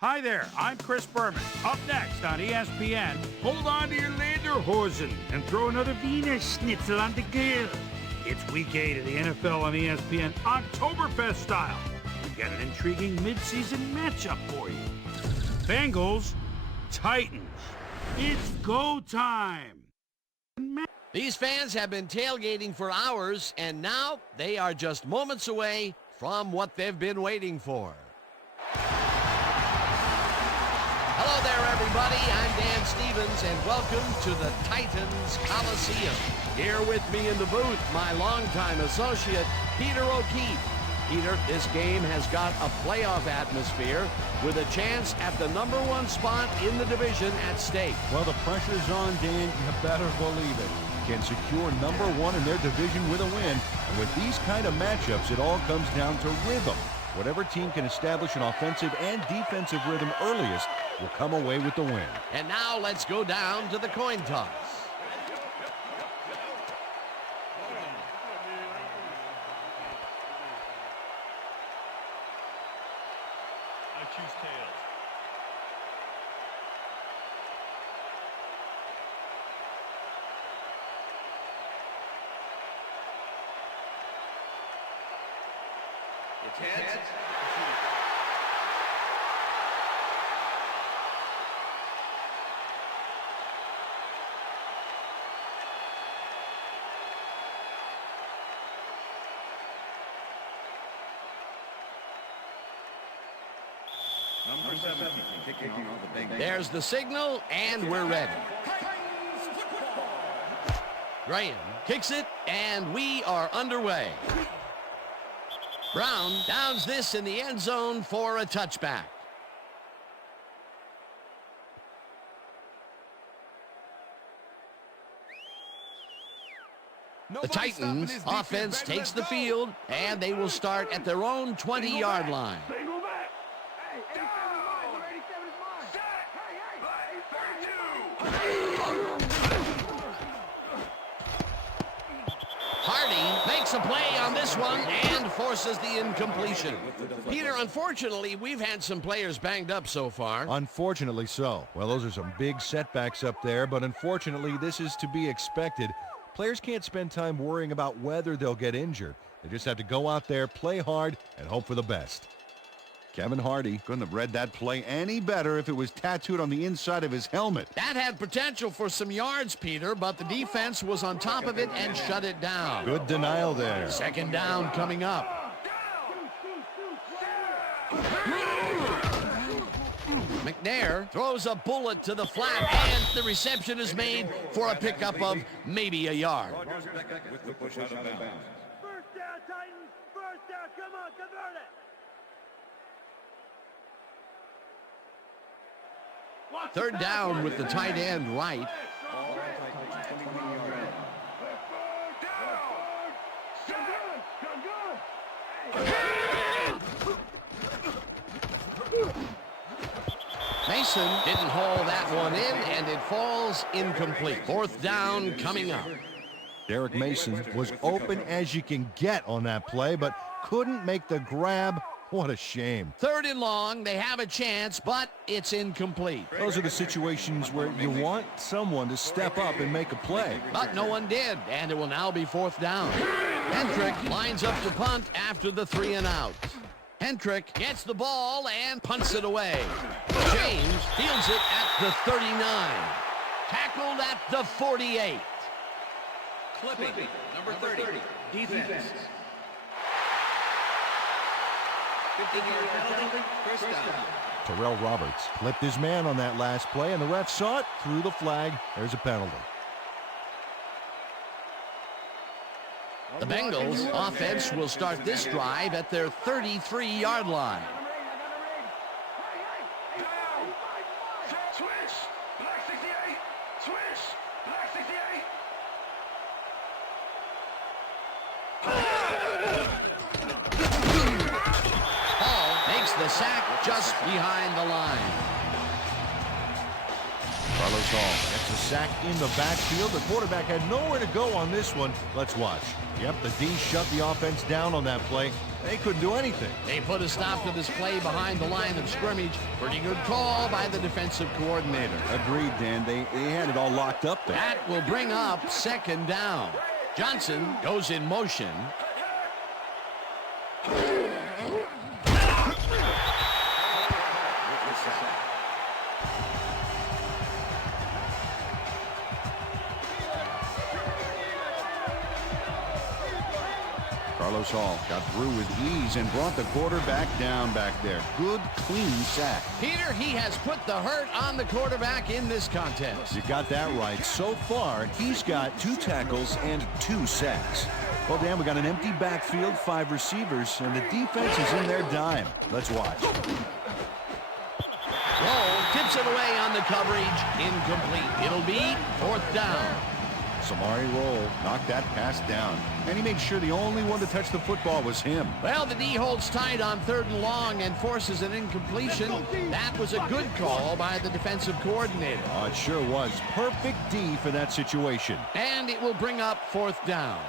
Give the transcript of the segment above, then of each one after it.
Hi there, I'm Chris Berman. Up next on ESPN, hold on to your lederhosen and throw another Wiener Schnitzel on the grill. It's week 8 of the NFL on ESPN, Oktoberfest style. We've got an intriguing midseason matchup for you. Bengals, Titans. It's go time. These fans have been tailgating for hours, and now they are just moments away from what they've been waiting for. Hello there, everybody. I'm Dan Stevens, and welcome to the Titans Coliseum. Here with me in the booth, my longtime associate, Peter O'Keefe. Peter, this game has got a playoff atmosphere with a chance at the #1 spot in the division at stake. Well, the pressure's on, Dan. You better believe it. Can secure #1 in their division with a win. And with these kind of matchups, it all comes down to rhythm. Whatever team can establish an offensive and defensive rhythm earliest will come away with the win. And now let's go down to the coin toss. I choose tails. It's heads. Number 17, kicking off the Bengals. There's the signal, and we're ready. Graham kicks it, and we are underway. Brown downs this in the end zone for a touchback. The Titans offense takes the field, and they will start at their own 20-yard line. Hardy makes a play on this one and forces the incompletion. Peter, unfortunately, we've had some players banged up so far. Unfortunately so. Well, those are some big setbacks up there, but unfortunately, this is to be expected. Players can't spend time worrying about whether they'll get injured. They just have to go out there, play hard, and hope for the best. Kevin Hardy couldn't have read that play any better if it was tattooed on the inside of his helmet. That had potential for some yards, Peter, but the defense was on top of it and shut it down. Good denial there. Second down coming up. McNair throws a bullet to the flat, and the reception is made for a pickup of maybe a yard. With the push out of bounds. First down, Titans! First down! Come on, convert it! Third down with the tight end right. Mason didn't haul that one in, and it falls incomplete. Fourth down coming up. Derek Mason was open as you can get on that play, but couldn't make the grab. What a shame. Third and long, they have a chance, but it's incomplete. Those are the situations where you want someone to step up and make a play. But no one did, and it will now be fourth down. Hendrick lines up to punt after the 3 and out. Hendrick gets the ball and punts it away. James fields it at the 39. Tackled at the 48. Clipping, number 30, defense. 15-yard penalty, first down. Terrell Roberts clipped his man on that last play, and the ref saw it, threw the flag. There's a penalty. The Bengals offense will start this drive at their 33-yard line. Switch, black 68, switch, black 68. Hall makes the sack just behind the line. Carlos Hall gets a sack in the backfield. The quarterback had nowhere to go on this one. Let's watch. Yep, the D shut the offense down on that play. They couldn't do anything. They put a stop to this play behind the line of scrimmage. Pretty good call by the defensive coordinator. Agreed, Dan. They had it all locked up there. That will bring up second down. Johnson goes in motion. Carlos Hall got through with ease and brought the quarterback down back there. Good, clean sack. Peter, he has put the hurt on the quarterback in this contest. You got that right. So far, he's got 2 tackles and 2 sacks. Well, Dan, we got an empty backfield, 5 receivers, and the defense is in their dime. Let's watch. Roll tips it away on the coverage. Incomplete. It'll be 4th down. Samari Roll knocked that pass down, and he made sure the only one to touch the football was him. Well, the D holds tight on 3rd and long and forces an incompletion. That was a good call by the defensive coordinator. Oh, it sure was. Perfect D for that situation. And it will bring up 4th down.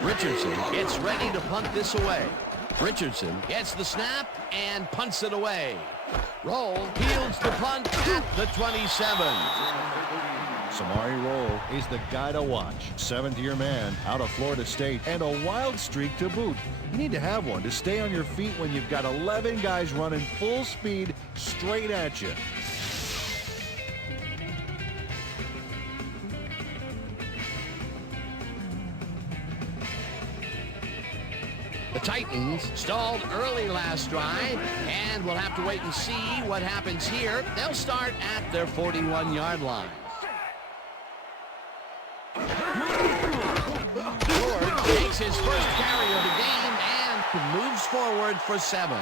Richardson gets ready to punt this away. Richardson gets the snap and punts it away. Roll fields the punt at the 27. Samari Roll is the guy to watch. 7th-year man out of Florida State, and a wild streak to boot. You need to have one to stay on your feet when you've got 11 guys running full speed straight at you. The Titans stalled early last drive, and we'll have to wait and see what happens here. They'll start at their 41-yard line. George takes his first carry of the game and moves forward for 7.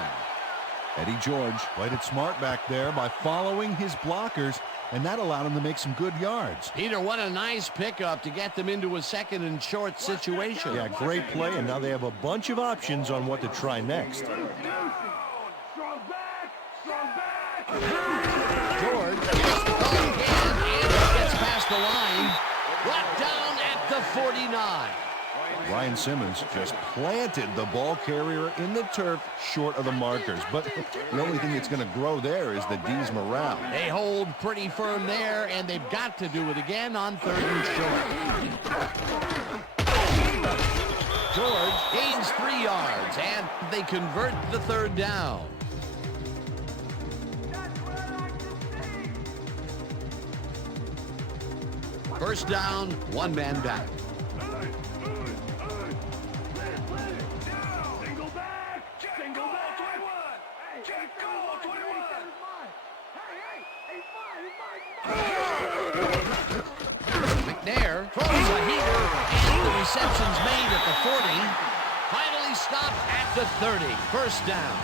Eddie George played it smart back there by following his blockers, and that allowed him to make some good yards. Peter, what a nice pickup to get them into a 2nd and short situation. Yeah, great play, and now they have a bunch of options on what to try next. Strong back! Strong back! George gets the ball again and gets past the line. Brought down at the 49. Ryan Simmons just planted the ball carrier in the turf short of the markers. But the only thing that's going to grow there is the D's morale. They hold pretty firm there, and they've got to do it again on 3rd and short. George gains 3 yards, and they convert the 3rd down. First down, 1 man back. Single back! Single back! 21! Check goal! 21! McNair throws a heater, and the reception's made at the 40. Finally stopped at the 30. First down.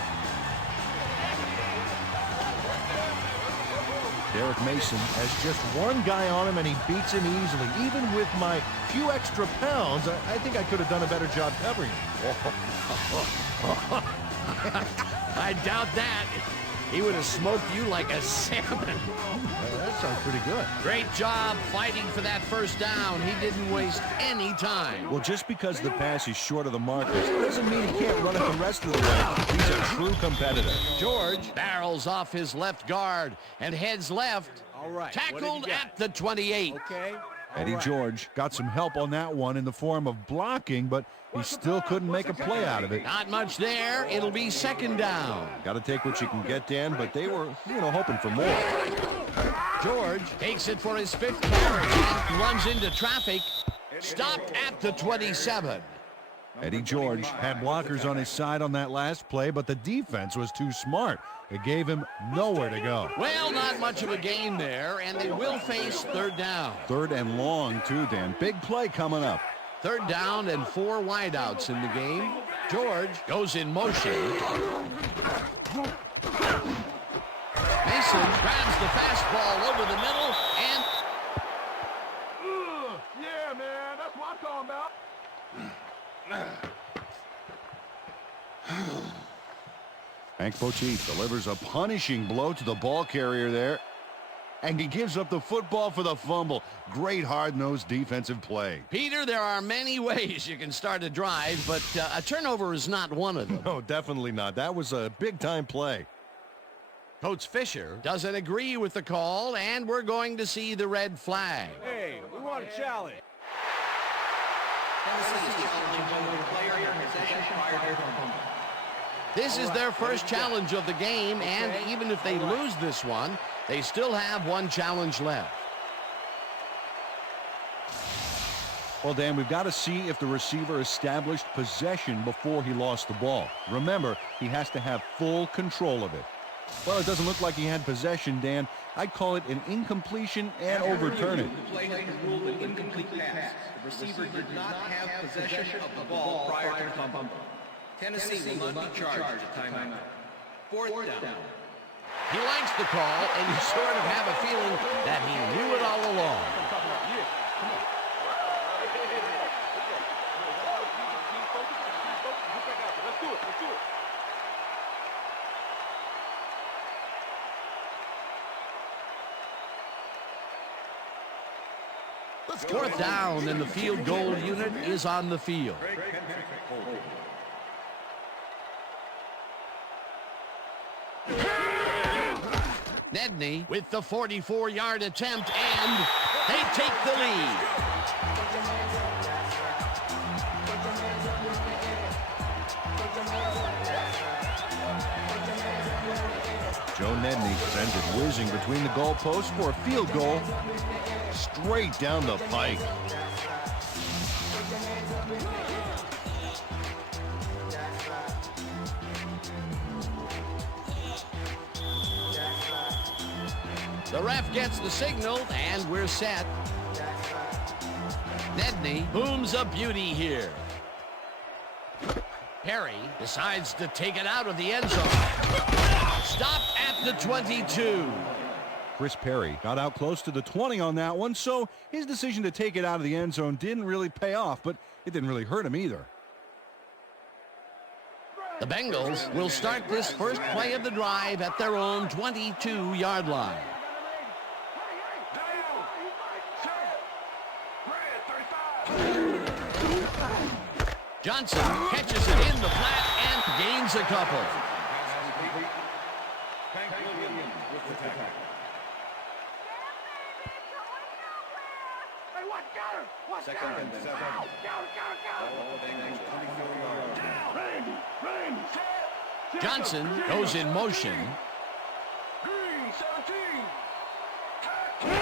Derek Mason has just 1 guy on him, and he beats him easily. Even with my few extra pounds, I think I could have done a better job covering him. I doubt that. He would have smoked you like a salmon. That sounds pretty good. Great job fighting for that first down. He didn't waste any time. Well, just because the pass is short of the markers doesn't mean he can't run it the rest of the way. He's a true competitor. George barrels off his left guard and heads left. All right. Tackled at the 28. Okay. Eddie George got some help on that one in the form of blocking, but he still couldn't make a play out of it. Not much there. It'll be 2nd down. Got to take what you can get, Dan, but they were, hoping for more. George takes it for his 5th carry and runs into traffic. Stopped at the 27. Eddie George had blockers on his side on that last play, but the defense was too smart. It gave him nowhere to go. Well, not much of a gain there, and they will face 3rd down. 3rd and long, too, Dan. Big play coming up. 3rd down and 4 wideouts in the game. George goes in motion. Mason grabs the fastball over the middle, and Yeah, man, that's what I'm talking about. Hank Poteet delivers a punishing blow to the ball carrier there. And he gives up the football for the fumble. Great hard-nosed defensive play. Peter, there are many ways you can start a drive, but a turnover is not one of them. No, definitely not. That was a big-time play. Coach Fisher doesn't agree with the call, and we're going to see the red flag. Hey, we want a challenge. This is their first challenge of the game, and even if they lose this one, they still have one challenge left. Well, Dan, we've got to see if the receiver established possession before he lost the ball. Remember, he has to have full control of it. Well, it doesn't look like he had possession, Dan. I'd call it an incompletion and overturn it. The play has been ruled an incomplete pass. The receiver did not have possession of the ball prior to the fumble. Tennessee will not be charged at timeout. Fourth down. He likes the call, and you sort of have a feeling that he knew it all along. Fourth down, and the field goal unit is on the field. Nedney with the 44-yard attempt, and they take the lead. Joe Nedney sends it whizzing between the goalposts for a field goal straight down the pike. The ref gets the signal, and we're set. Nedney booms a beauty here. Perry decides to take it out of the end zone. Stopped at the 22. Chris Perry got out close to the 20 on that one, so his decision to take it out of the end zone didn't really pay off, but it didn't really hurt him either. The Bengals will start this first play of the drive at their own 22-yard line. Johnson catches it in the flat and gains a couple. Johnson goes in motion. Bullock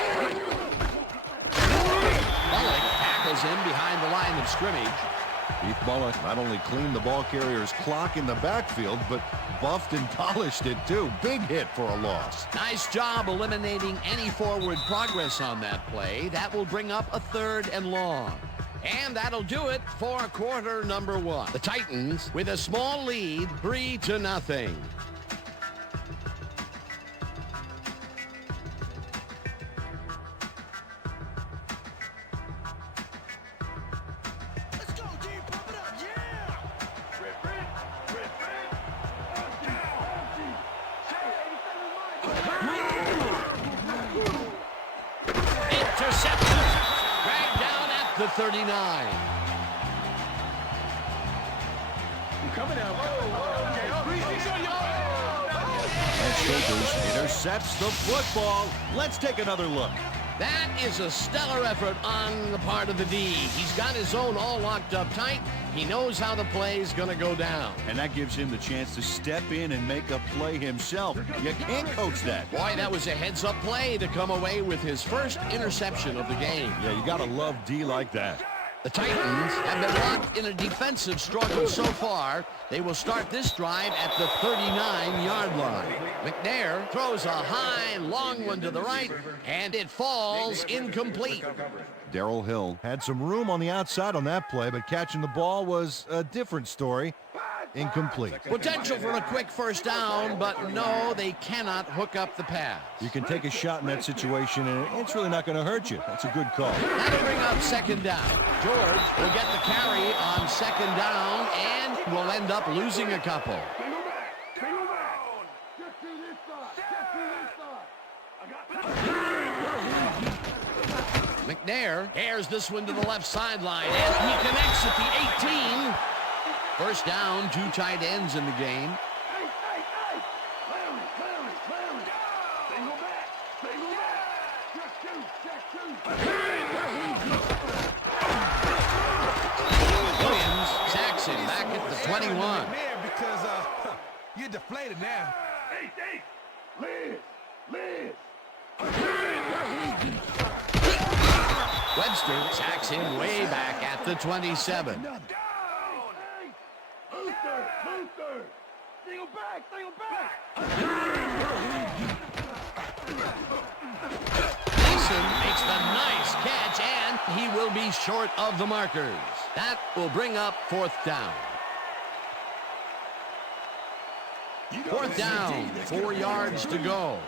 tackles him behind the line of scrimmage. Keith Bullock not only cleaned the ball carrier's clock in the backfield, but buffed and polished it too. Big hit for a loss. Nice job eliminating any forward progress on that play. That will bring up a 3rd and long. And that'll do it for quarter number 1. The Titans with a small lead, 3-0. Intercepted. Dragged down at the 39. Coming out. And Shakers intercepts the football. Let's take another look. That is a stellar effort on the part of the D. He's got his zone all locked up tight. He knows how the play is going to go down. And that gives him the chance to step in and make a play himself. You can't coach that. Boy, that was a heads-up play to come away with his first interception of the game. Yeah, you got to love D like that. The Titans have been locked in a defensive struggle so far. They will start this drive at the 39-yard line. McNair throws a high, long one to the right, and it falls incomplete. Darrell Hill had some room on the outside on that play, but catching the ball was a different story. Incomplete. Potential for a quick first down, but no, they cannot hook up the pass. You can take a shot in that situation, and it's really not going to hurt you. That's a good call. That'll bring up 2nd down. George will get the carry on 2nd down and will end up losing a couple. Get to this side. Get to this side. I got McNair airs this one to the left sideline, and he connects at the 18. First down, 2 tight ends in the game. Williams sacks him back at the 21. Because you're deflated now. Hey, Liz. Webster sacks him way back at the 27. Luther. Single back. Mason makes the nice catch, and he will be short of the markers. That will bring up 4th down. 4th down, 4 yards to go.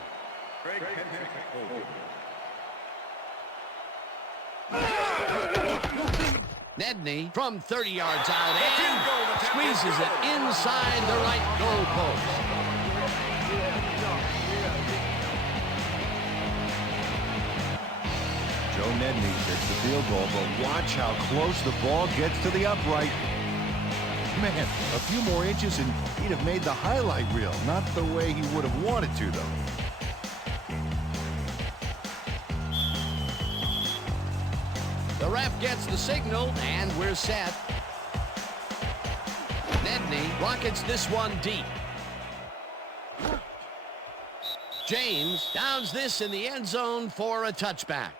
Nedney from 30 yards out and squeezes it inside the right goal post. Joe Nedney takes the field goal, but watch how close the ball gets to the upright. Man, a few more inches and he'd have made the highlight reel. Not the way he would have wanted to, though. The ref gets the signal, and we're set. Nedney rockets this one deep. James downs this in the end zone for a touchback.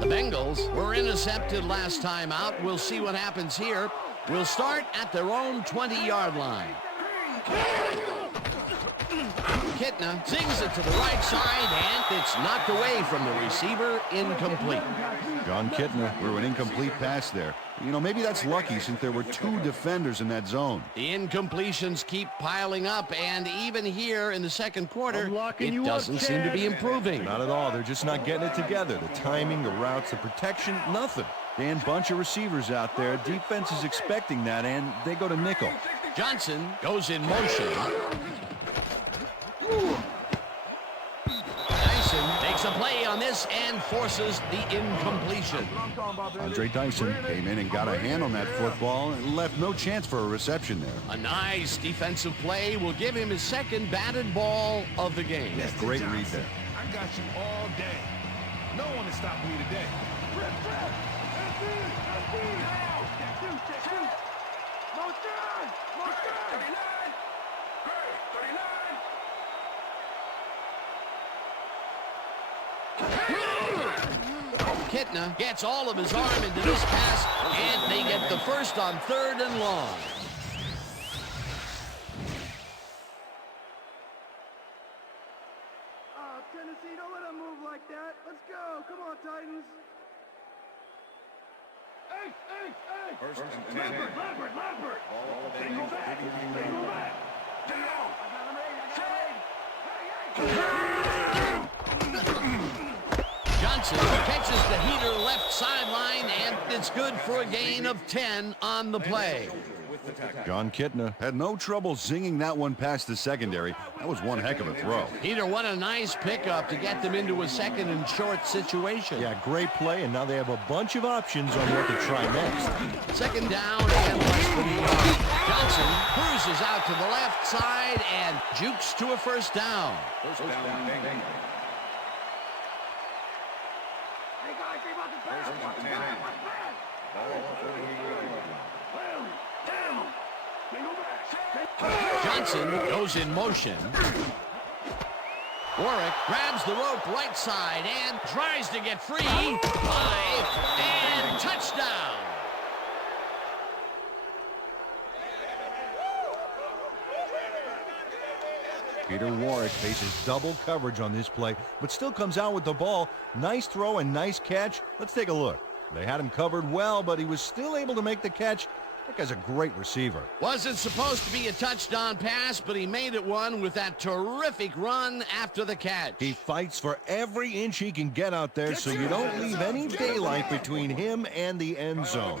The Bengals were intercepted last time out. We'll see what happens here. We'll start at their own 20-yard line. Kitna zings it to the right side, and it's knocked away from the receiver, incomplete. John Kitna threw an incomplete pass there. You know, maybe that's lucky since there were 2 defenders in that zone. The incompletions keep piling up, and even here in the second quarter, it doesn't seem to be improving. Not at all. They're just not getting it together. The timing, the routes, the protection, nothing. Dan, bunch of receivers out there. Defense is expecting that, and they go to nickel. Johnson goes in motion. Dyson makes a play on this and forces the incompletion. Andre Dyson came in and got a hand on that football and left no chance for a reception there. A nice defensive play will give him his second batted ball of the game. Yeah, great read there. I got you all day. No one is stopping me today. Kitna gets all of his arm into this pass, and they get the first on 3rd and long. Tennessee, don't let him move like that. Let's go. Come on, Titans. Hey. First and 10. Lambert. Single back. Johnson catches the heater left sideline, and it's good for a gain of 10 on the play. John Kitna had no trouble zinging that one past the secondary. That was one heck of a throw. Heater, what a nice pickup to get them into a 2nd and short situation. Yeah, great play, and now they have a bunch of options on what to try next. 2nd down and less than 1. Johnson cruises out to the left side and jukes to a first down. First down, Bengals. First and 10. Johnson goes in motion. Warwick grabs the rope right side and tries to get free. 5 and touchdown. Peter Warwick faces double coverage on this play, but still comes out with the ball. Nice throw and nice catch. Let's take a look. They had him covered well, but he was still able to make the catch. That guy's a great receiver. Wasn't supposed to be a touchdown pass, but he made it one with that terrific run after the catch. He fights for every inch he can get out there, so you don't leave any daylight between him and the end zone.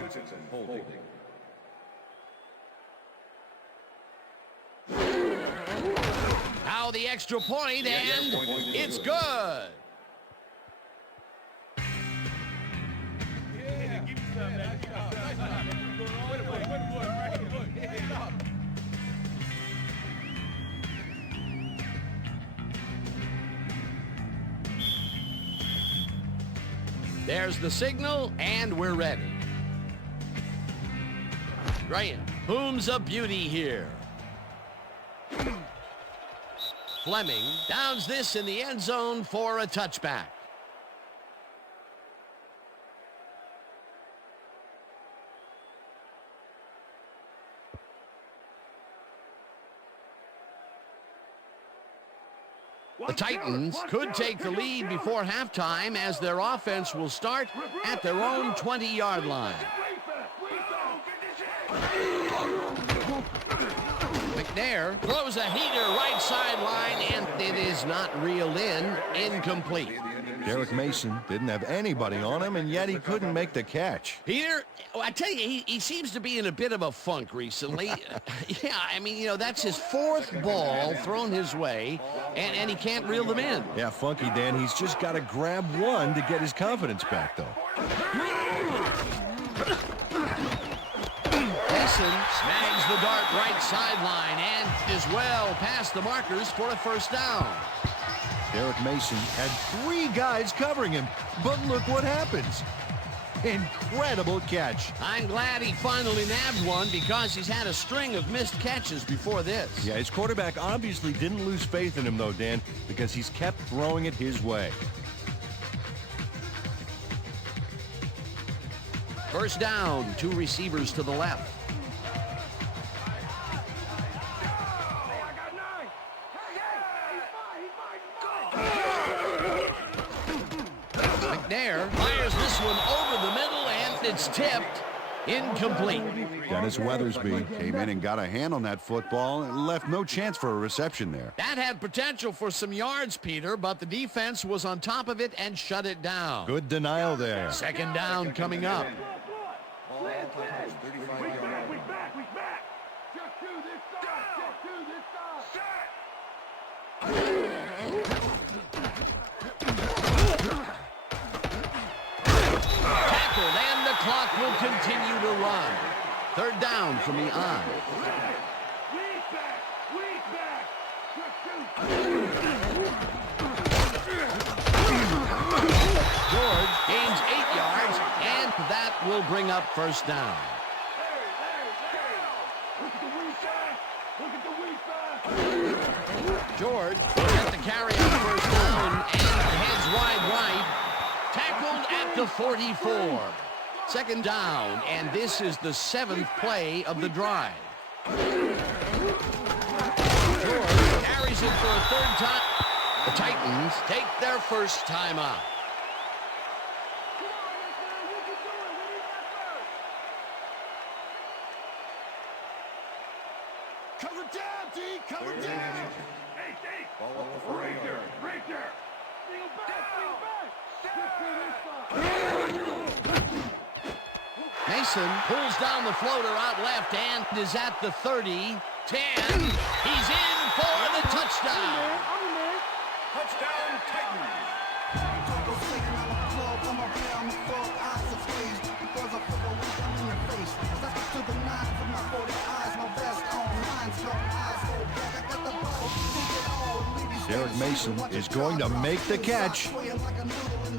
Now the extra point, and it's good. There's the signal, and we're ready. Graham, whom's a beauty here. Fleming downs this in the end zone for a touchback. The Titans could take the lead before halftime as their offense will start at their own 20-yard line. McNair throws a heater right sideline, and it is not reeled in. Incomplete. Derek Mason didn't have anybody on him, and yet he couldn't make the catch. Peter, I tell you, he seems to be in a bit of a funk recently. Yeah, I mean, you know, that's his fourth ball thrown his way, and he can't reel them in. Yeah, funky, Dan. He's just got to grab one to get his confidence back, though. Mason snags the dart right sideline and is well past the markers for a first down. Derek Mason had 3 guys covering him, but look what happens. Incredible catch. I'm glad he finally nabbed one because he's had a string of missed catches before this. Yeah, his quarterback obviously didn't lose faith in him, though, Dan, because he's kept throwing it his way. First down, 2 receivers to the left. McNair fires this one over the middle, and it's tipped. Incomplete. Dennis Weathersby came in and got a hand on that football and left no chance for a reception there. That had potential for some yards, Peter, but the defense was on top of it and shut it down. Good denial there. Second down coming up. Tackled, and the clock will continue to run. Third down from the on. George gains 8 yards, and that will bring up first down. George will get the carry on first down and heads wide right. Tackled at the 44. Second down, and this is the 7th play of the drive. George carries it for a third time. The Titans take their first time out. Cover down, D! Cover down! Hey, D! Right there! Right there! Steal back! Mason pulls down the floater out left and is at the 30. 10. He's in for the touchdown. Touchdown, Titans! Derek Mason is going to make the catch.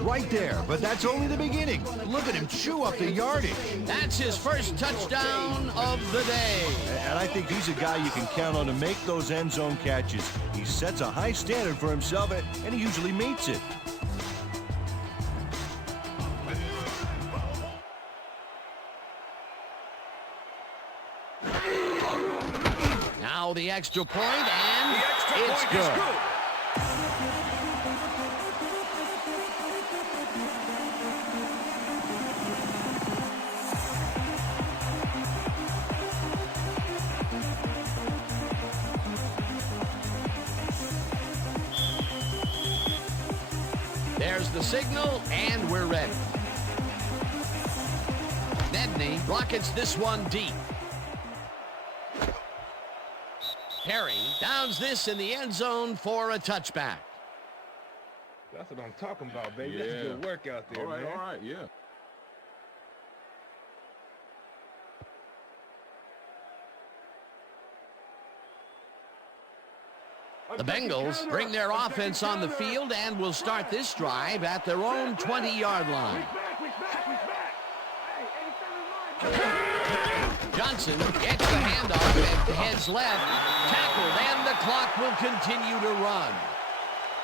Right there, but that's only the beginning. Look at him chew up the yardage. That's his first touchdown of the day. And I think he's a guy you can count on to make those end zone catches. He sets a high standard for himself, and he usually meets it. Now the extra point, and it's good. There's the signal, and we're ready. Nedney rockets this one deep. Perry downs this in the end zone for a touchback. That's what I'm talking about, baby. That's good work out there, man. All right, yeah. The Bengals bring their offense on the field and will start this drive at their own 20-yard line. Johnson gets the handoff and heads left. Tackled, and the clock will continue to run.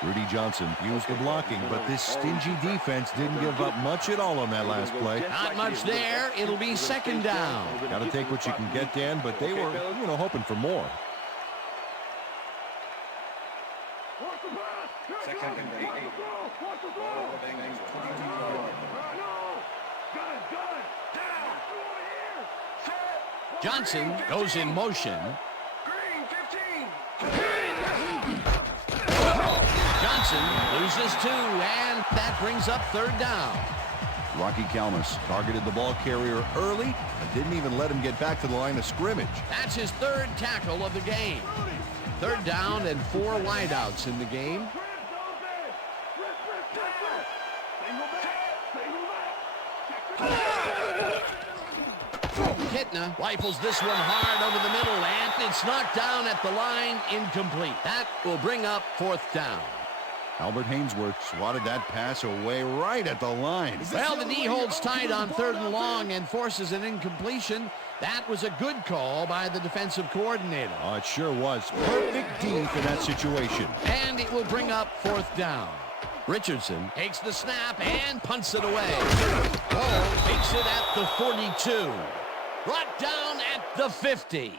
Rudy Johnson used the blocking, but this stingy defense didn't give up much at all on that last play. Not much there. It'll be second down. Got to take what you can get, Dan, but they were, hoping for more. Second and 8. Bengals 22-yard. Johnson goes in motion. Johnson loses 2, and that brings up third down. Rocky Calmus targeted the ball carrier early and didn't even let him get back to the line of scrimmage. That's his third tackle of the game. Third down and 4 wideouts in the game. Kitna rifles this one hard over the middle, and it's knocked down at the line, incomplete. That will bring up fourth down. Albert Hainsworth swatted that pass away right at the line. Well, the knee holds tight on 3rd and long and forces an incompletion. That was a good call by the defensive coordinator. Oh, it sure was. Perfect D for that situation. And it will bring up fourth down. Richardson takes the snap and punts it away. Ball takes it at the 42. Brought down at the 50.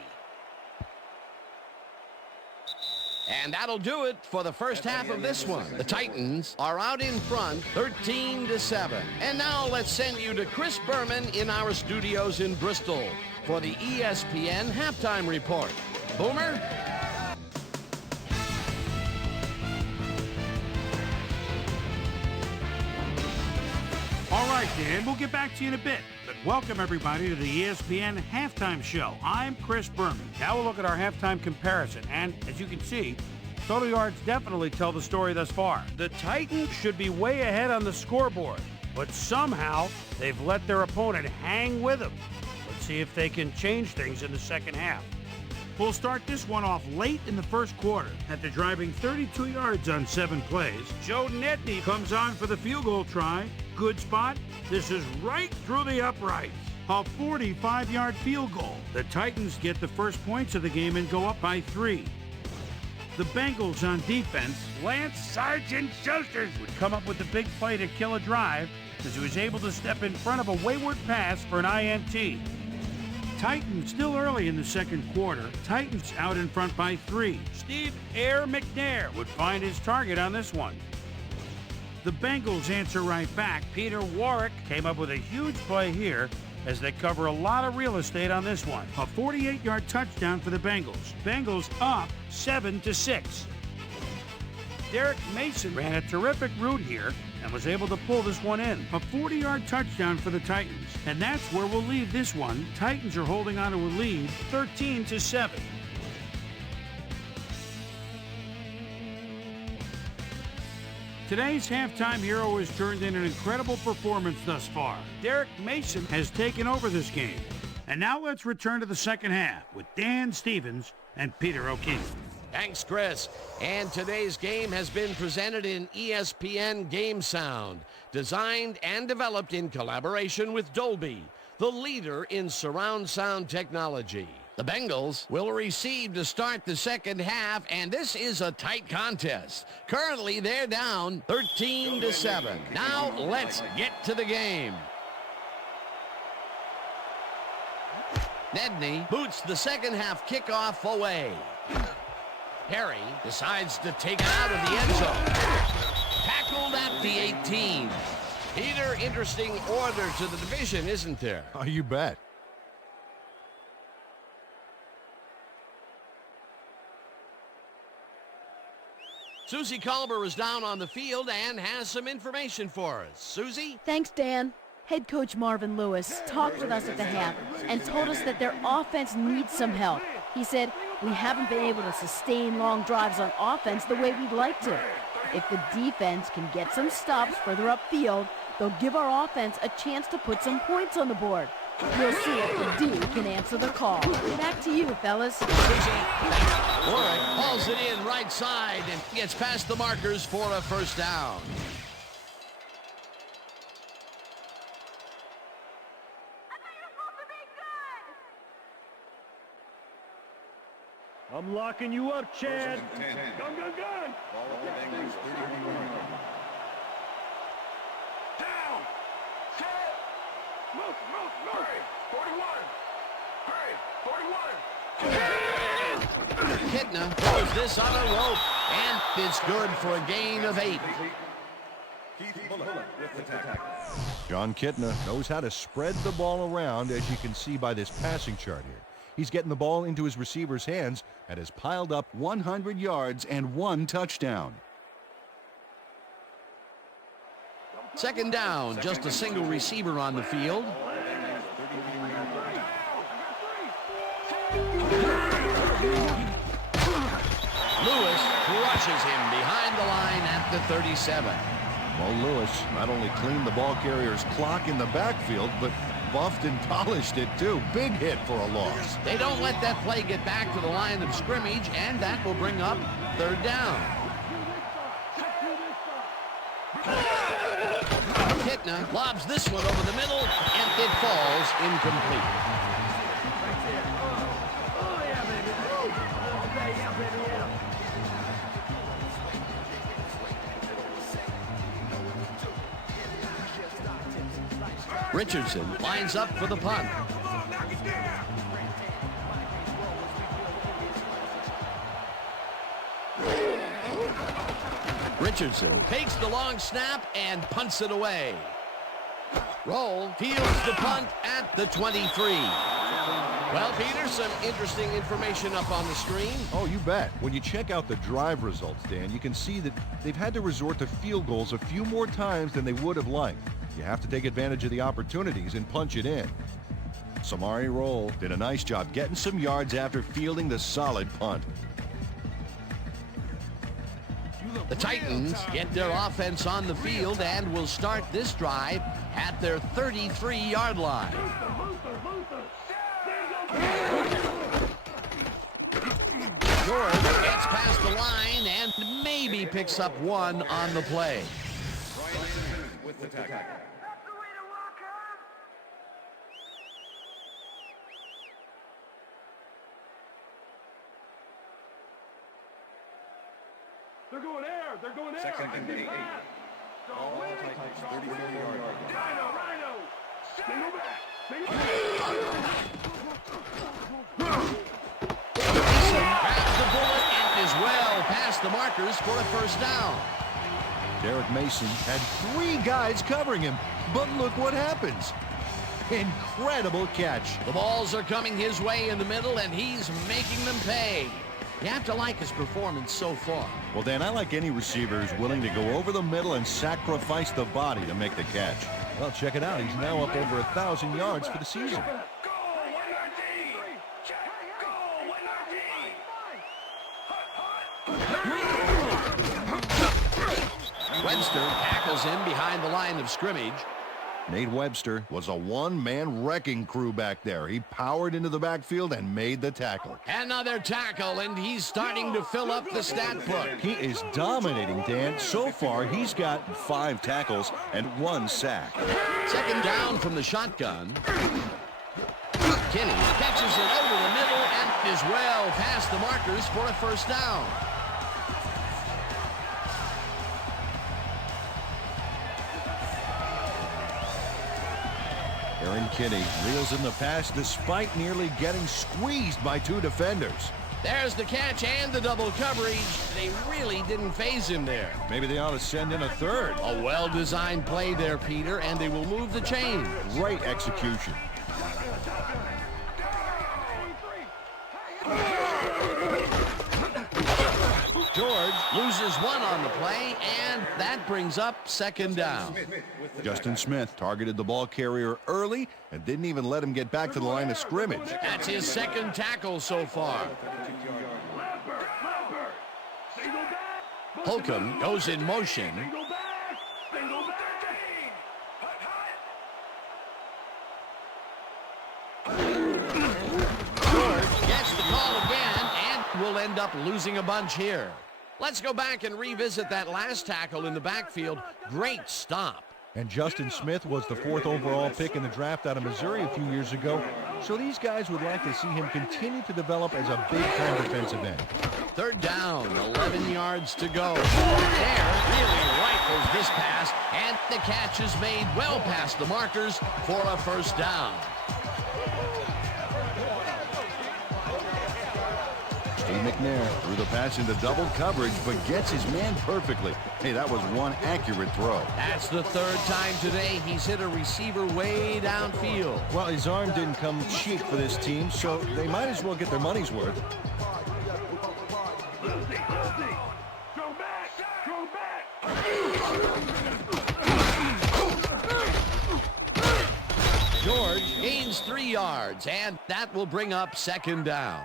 And that'll do it for the first half of this one. The Titans are out in front, 13-7. And now let's send you to Chris Berman in our studios in Bristol for the ESPN Halftime Report. Boomer? All right, Dan, we'll get back to you in a bit. But welcome, everybody, to the ESPN Halftime Show. I'm Chris Berman. Now we'll look at our halftime comparison. And as you can see, total yards definitely tell the story thus far. The Titans should be way ahead on the scoreboard, but somehow they've let their opponent hang with them. Let's see if they can change things in the second half. We'll start this one off late in the first quarter. After driving 32 yards on 7 plays, Joe Nedney comes on for the field goal try. Good spot. This is right through the uprights. A 45-yard field goal. The Titans get the first points of the game and go up by 3. The Bengals on defense, Lance Sergeant Schulters would come up with the big play to kill a drive as he was able to step in front of a wayward pass for an INT. Titans still early in the second quarter. Titans out in front by 3. Steve Air McNair would find his target on this one. The Bengals answer right back. Peter Warwick came up with a huge play here as they cover a lot of real estate on this one. A 48-yard touchdown for the Bengals. Bengals up 7-6. Derek Mason ran a terrific route here and was able to pull this one in. A 40-yard touchdown for the Titans. And that's where we'll leave this one. Titans are holding on to a lead, 13-7. Today's halftime hero has turned in an incredible performance thus far. Derek Mason has taken over this game. And now let's return to the second half with Dan Stevens and Peter O'Keefe. Thanks, Chris. And today's game has been presented in ESPN Game Sound, designed and developed in collaboration with Dolby, the leader in surround sound technology. The Bengals will receive to start the second half, and this is a tight contest. Currently, they're down 13-7. Now, let's get to the game. Nedney boots the second half kickoff away. Perry decides to take it out of the end zone. Tackled at the 18. Peter, interesting order to the division, isn't there? Oh, you bet. Susie Culber is down on the field and has some information for us. Susie? Thanks, Dan. Head coach Marvin Lewis talked with us at the half and told us that their offense needs some help. He said, We haven't been able to sustain long drives on offense the way we'd like to. If the defense can get some stops further upfield, they'll give our offense a chance to put some points on the board. We'll see if the D can answer the call. Back to you, fellas. Warwick hauls it in right side and gets past the markers for a first down. I'm locking you up, Chad. Gun, gun, gun. Down. Set. Move. Hurry. 41. 41. Kitna throws this on a rope, and it's good for a gain of 8. John Kitna knows how to spread the ball around, as you can see by this passing chart here. He's getting the ball into his receiver's hands and has piled up 100 yards and 1 touchdown. Second down, just a single receiver on the field. Lewis crushes him behind the line at the 37. Well, Lewis not only cleaned the ball carrier's clock in the backfield, but buffed and polished it too. Big hit for a loss. They don't let that play get back to the line of scrimmage, and that will bring up third down. Kitna lobs this one over the middle, and it falls incomplete. Richardson lines up for the punt. Richardson takes the long snap and punts it away. Roll fields the punt at the 23. Well, Peter, some interesting information up on the screen. Oh, you bet. When you check out the drive results, Dan, you can see that they've had to resort to field goals a few more times than they would have liked. You have to take advantage of the opportunities and punch it in. Samari Roll did a nice job getting some yards after fielding the solid punt. The Titans get their offense on the field and will start this drive at their 33-yard line. George gets past the line and maybe picks up 1 on the play. With the tackle. They're going air. Second and 8. All Titans 34-yard line. Rhino. Single back. Grabs the bullet and is well past the markers for a first down. Derek Mason had 3 guys covering him, but look what happens. Incredible catch. The balls are coming his way in the middle, and he's making them pay. You have to like his performance so far. Well, Dan, I like any receiver who's willing to go over the middle and sacrifice the body to make the catch. Well, check it out. He's now up over 1,000 yards for the season. Webster tackles him behind the line of scrimmage. Nate Webster was a one-man wrecking crew back there. He powered into the backfield and made the tackle. Another tackle, and he's starting to fill up the stat book. He is dominating, Dan. So far, he's got 5 tackles and 1 sack. Second down from the shotgun. Kinney catches it over the middle and is well past the markers for a first down. Aaron Kinney reels in the pass despite nearly getting squeezed by 2 defenders. There's the catch and the double coverage. They really didn't phase him there. Maybe they ought to send in a third. A well-designed play there, Peter, and they will move the chain. Great execution. George loses 1 on the play, and that brings up second down. Justin Smith targeted the ball carrier early and didn't even let him get back to the line of scrimmage. That's his second tackle so far. Holcomb goes in motion. Go back. Go back. George gets the call again, and will end up losing a bunch here. Let's go back and revisit that last tackle in the backfield. Great stop. And Justin Smith was the 4th overall pick in the draft out of Missouri a few years ago. So these guys would like to see him continue to develop as a big-time defensive end. 3rd down, 11 yards to go. There really rifles this pass, and the catch is made well past the markers for a 1st down. Steve McNair threw the pass into double coverage, but gets his man perfectly. Hey, that was one accurate throw. That's the 3rd time today he's hit a receiver way downfield. Well, his arm didn't come cheap for this team, so they might as well get their money's worth. Go back. Go back. George gains 3 yards, and that will bring up 2nd down.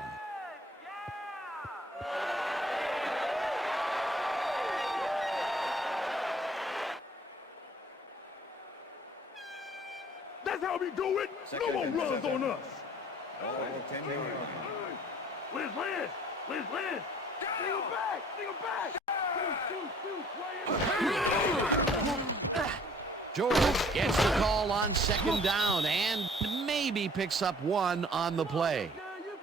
That's how we do it. No more runs on us. Where's Liz? Where's Liz? Single back. Single back. George gets the call on 2nd down and maybe picks up 1 on the play.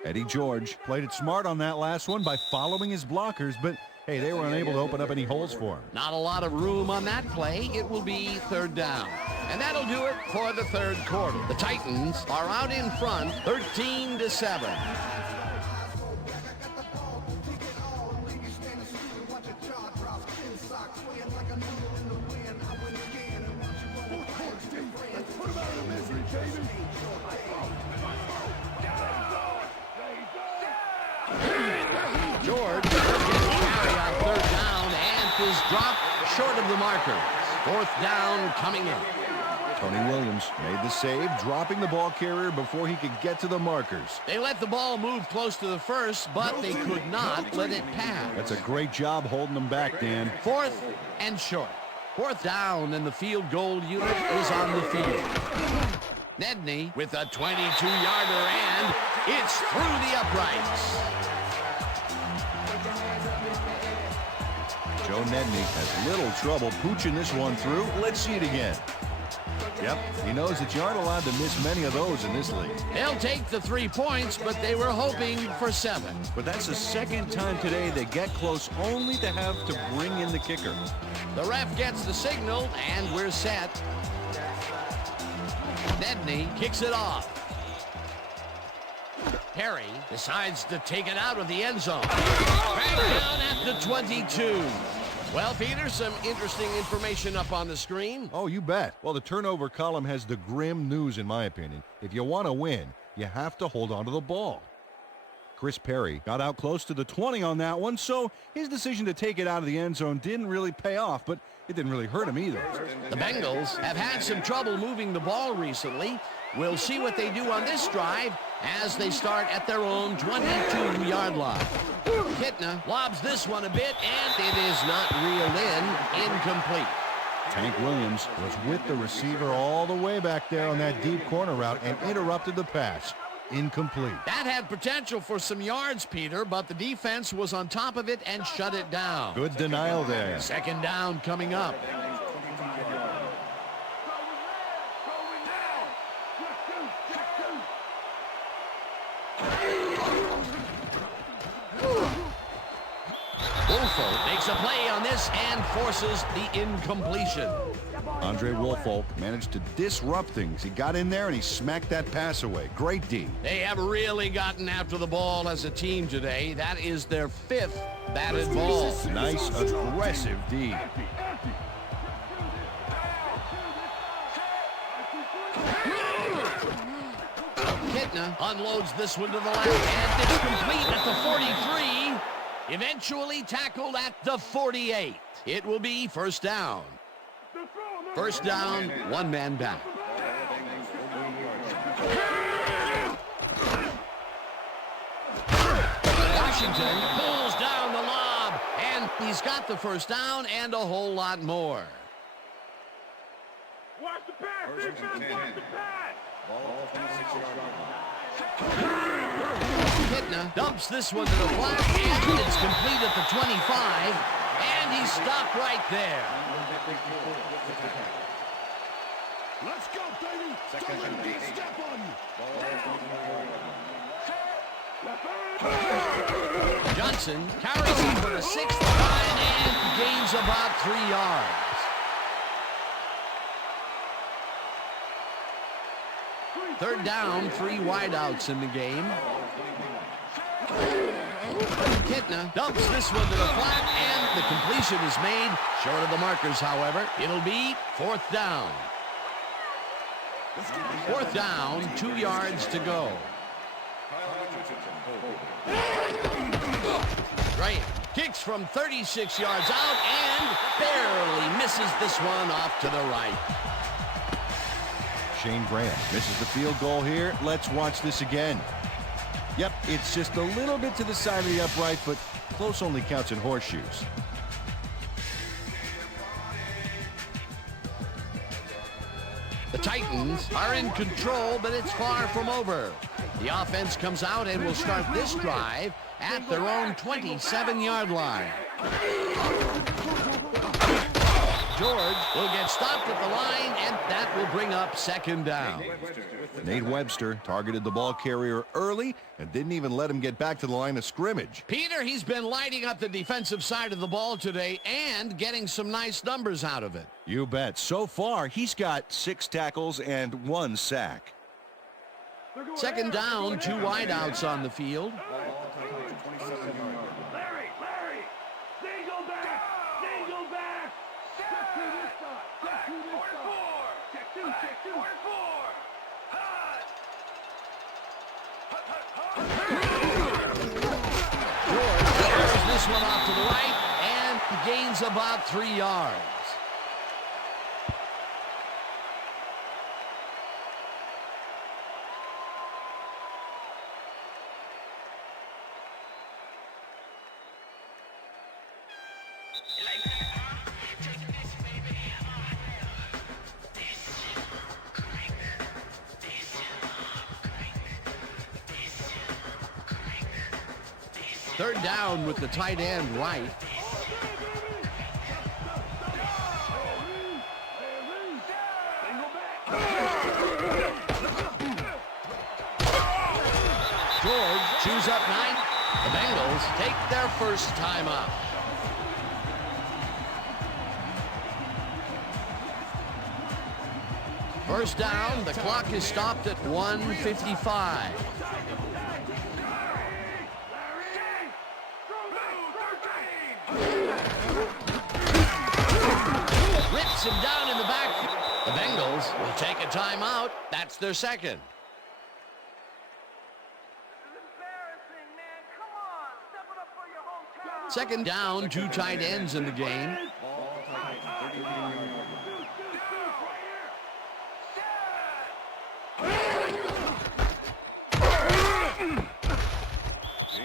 Eddie George played it smart on that last one by following his blockers, but hey, they were unable to open up any holes for him. Not a lot of room on that play. It will be 3rd down. And that'll do it for the 3rd quarter. The Titans are out in front, 13-7. George gets the carry on 3rd down and is dropped short of the marker. 4th down coming up. Tony Williams made the save, dropping the ball carrier before he could get to the markers. They let the ball move close to the 1st, but they could not let it pass. That's a great job holding them back, Dan. 4th and short. 4th down, and the field goal unit is on the field. Nedney with a 22-yarder, and it's through the uprights. Joe Nedney has little trouble pooching this one through. Let's see it again. Yep, he knows that you aren't allowed to miss many of those in this league. They'll take the 3 points, but they were hoping for 7. But that's the 2nd time today they get close only to have to bring in the kicker. The ref gets the signal, and we're set. Nedney kicks it off. Perry decides to take it out of the end zone. Back down at the 22. Well, Peter, some interesting information up on the screen. Oh, you bet. Well, the turnover column has the grim news, in my opinion. If you want to win, you have to hold on to the ball. Chris Perry got out close to the 20 on that one, so his decision to take it out of the end zone didn't really pay off, but it didn't really hurt him either. The Bengals have had some trouble moving the ball recently. We'll see what they do on this drive as they start at their own 22-yard line. Kitna lobs this one a bit, and it is not reeled in. Incomplete. Tank Williams was with the receiver all the way back there on that deep corner route and interrupted the pass. Incomplete. That had potential for some yards, Peter, but the defense was on top of it and shut it down. Good denial there. 2nd down coming up. Wolfolk makes a play on this and forces the incompletion. Andre Wolfolk managed to disrupt things. He got in there and he smacked that pass away. Great D. They have really gotten after the ball as a team today. That is their 5th batted ball. Nice, aggressive D. Kitna unloads this one to the left, and it's complete at the 43. Eventually tackled at the 48. It will be 1st down. 1st down, 1 man back. Washington pulls down the lob, and He's got the first down and a whole lot more. Watch the pass, defense, watch the pass. Ball 26-yard line. Kitna dumps this one to the flat, and it's complete at the 25, and he's stopped right there. Let's go, baby. Don't let him step on you. Johnson carries him for the 6th time and gains about 3 yards. Third down, 3 wideouts in the game. Kitna dumps this one to the flat, and the completion is made. Short of the markers, however. It'll be 4th down. 4th down, 2 yards to go. Graham kicks from 36 yards out and barely misses this one off to the right. Shane Graham misses the field goal here. Let's watch this again. Yep, it's just a little bit to the side of the upright, but close only counts in horseshoes. The Titans are in control, but it's far from over. The offense comes out and will start this drive at their own 27-yard line. George will get stopped at the line, and that will bring up 2nd down. Nate Webster targeted the ball carrier early and didn't even let him get back to the line of scrimmage. Peter, he's been lighting up the defensive side of the ball today and getting some nice numbers out of it. You bet. So far, he's got 6 tackles and 1 sack. 2nd down, 2 wideouts on the field. Larry, single back, single back. Check 2 this side, check 2 this side. Check 2, check 2. George fires this one off to the right and gains about 3 yards. Third down with the tight end right. George chews up 9. The Bengals take their first time out. First down, the clock is stopped at 1:55. Rips him down in the back. The Bengals will take a timeout. That's their 2nd. Second down, 2 tight ends in the game.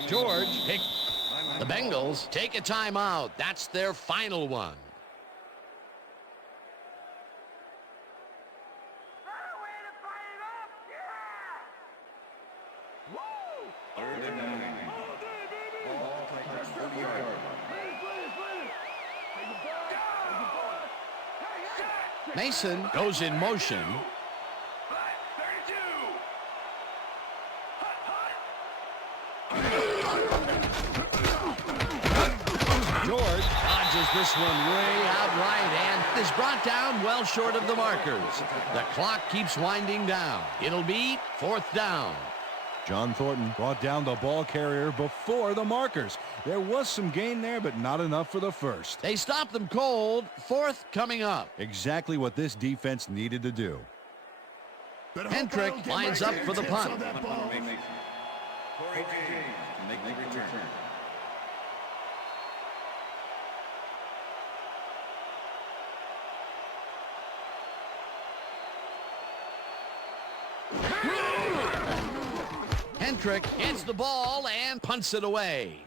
George picked. The Bengals take a timeout. That's their final one. Mason goes in motion. George dodges this one way out right and is brought down well short of the markers. The clock keeps winding down. It'll be 4th down. John Thornton brought down the ball carrier before the markers. There was some gain there, but not enough for the first. They stopped them cold. 4th coming up. Exactly what this defense needed to do. Hendrick lines up for the punt. Hendrick gets the ball and punts it away.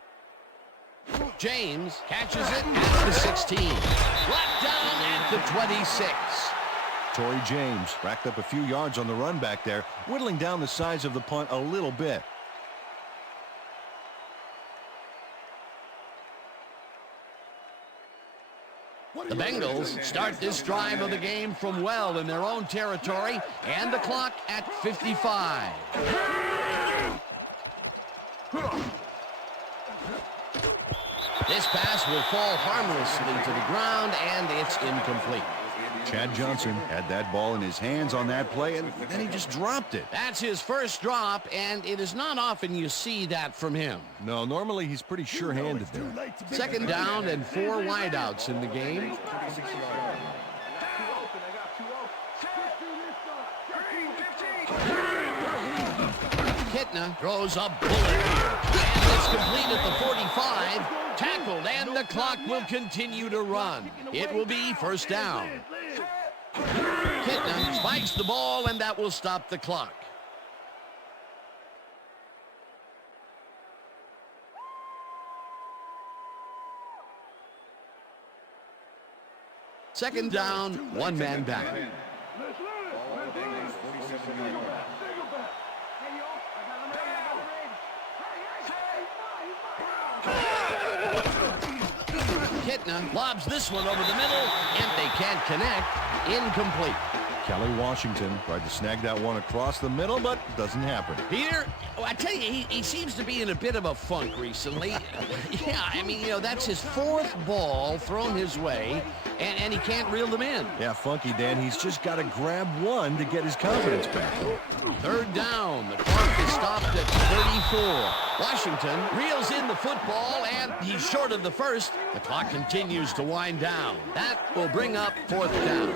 James catches it at the 16. Brought down at the 26. Torrey James racked up a few yards on the run back there, whittling down the size of the punt a little bit. The Bengals start this drive of the game from well in their own territory, and the clock at 55. This pass will fall harmlessly to the ground, and it's incomplete. Chad Johnson had that ball in his hands on that play, and then he just dropped it. That's his first drop, and it is not often you see that from him. No, normally he's pretty sure-handed there. Second down and 4 wideouts in the game. Kitna throws a bullet here, and it's complete at the 45. Tackled, and the clock will continue to run. It will be first down. Kitna spikes the ball, and that will stop the clock. Second down, one man back. Kitna lobs this one over the middle, and they can't connect. Incomplete. Kelly Washington tried to snag that one across the middle, but doesn't happen. Peter, I tell you, he seems to be in a bit of a funk recently. Yeah, I mean, that's his 4th ball thrown his way, and he can't reel them in. Yeah, funky, Dan. He's just got to grab one to get his confidence back. Third down. The clock is stopped at 34. Washington reels in the football, and he's short of the first. The clock continues to wind down. That will bring up 4th down.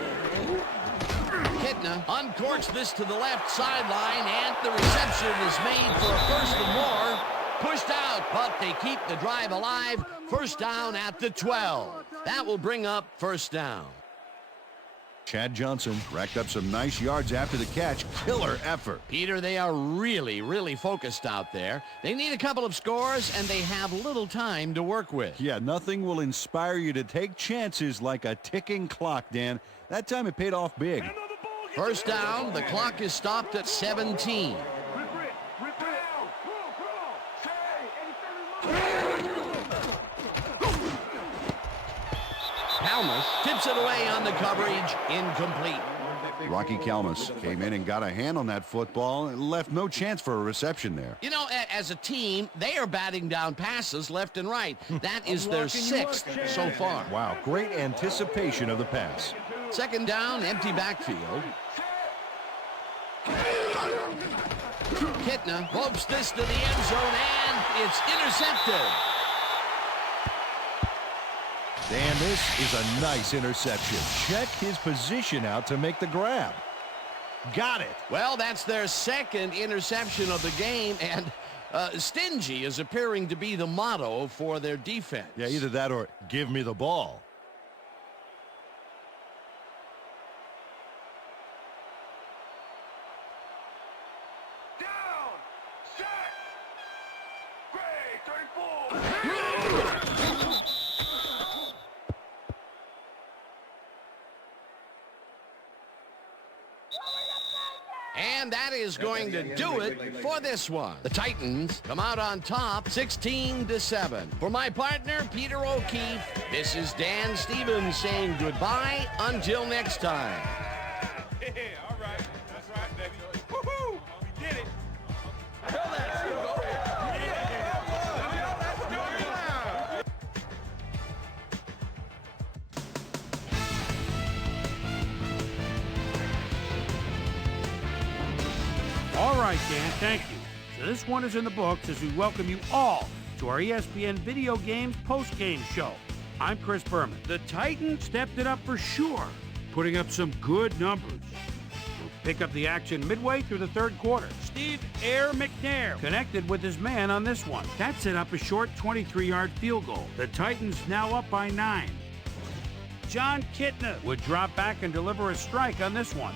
Kitna uncorks this to the left sideline, and the reception is made for a first and more. Pushed out, but they keep the drive alive. First down at the 12. That will bring up first down. Chad Johnson racked up some nice yards after the catch. Killer effort. Peter, they are really focused out there. They need a couple of scores, and they have little time to work with. Yeah, nothing will inspire you to take chances like a ticking clock, Dan. That time it paid off big. First down, the clock is stopped at 17. Kalmus tips it away on the coverage. Incomplete. Rocky Kalmus came in and got a hand on that football and left no chance for a reception there. As a team, they are batting down passes left and right. That is their 6th so far. Wow, great anticipation of the pass. Second down, empty backfield. Kitna hopes this to the end zone, and it's intercepted. Dan, this is a nice interception. Check his position out to make the grab. Got it. Well, that's their 2nd interception of the game, and stingy is appearing to be the motto for their defense. Yeah, either that or give me the ball. And that is going to do it for this one. The Titans come out on top 16-7. For my partner, Peter O'Keefe, this is Dan Stevens saying goodbye until next time. Yeah, all right. That's right, baby. Woohoo! We did it. Tell that shit. Go ahead. Yeah. Let's do it now. All right, Dan, thank you. So this one is in the books as we welcome you all to our ESPN Video Games post-game show. I'm Chris Berman. The Titans stepped it up for sure, putting up some good numbers. We'll pick up the action midway through the 3rd quarter. Steve Air McNair connected with his man on this one. That set up a short 23-yard field goal. The Titans now up by 9. John Kitna would drop back and deliver a strike on this one.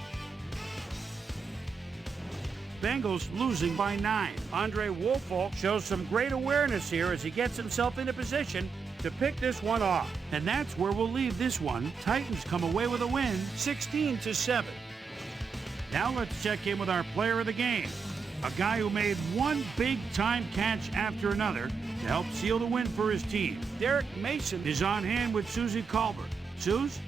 Bengals losing by 9. Andre Woolfolk shows some great awareness here as he gets himself into position to pick this one off. And that's where we'll leave this one. Titans come away with a win, 16-7. Now let's check in with our player of the game, a guy who made one big-time catch after another to help seal the win for his team. Derek Mason is on hand with Susie Colbert. Suze?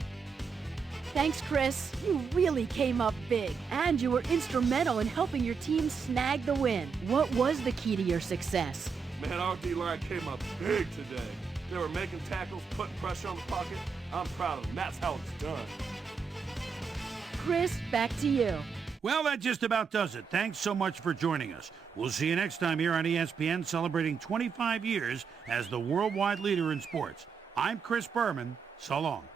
Thanks, Chris. You really came up big, and you were instrumental in helping your team snag the win. What was the key to your success? Man, our D-line came up big today. They were making tackles, putting pressure on the pocket. I'm proud of them. That's how it's done. Chris, back to you. Well, that just about does it. Thanks so much for joining us. We'll see you next time here on ESPN, celebrating 25 years as the worldwide leader in sports. I'm Chris Berman. So long.